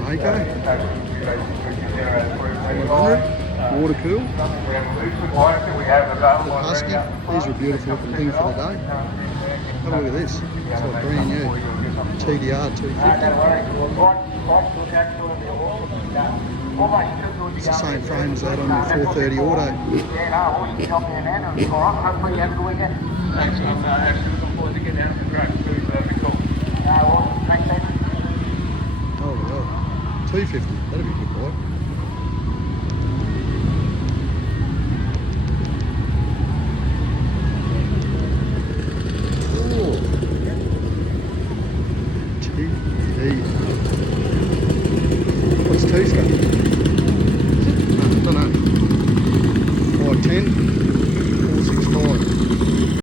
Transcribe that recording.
Mako. 100. Water cool. The Husky. These are a beautiful looking thing for the day. Have a look at this. It's like brand new. TDR 250. It's the same frame as that on the 430 Auto. Thanks, I'm actually looking forward to getting out of the track to Victoria. Oh well. 250. That'd be a good boy.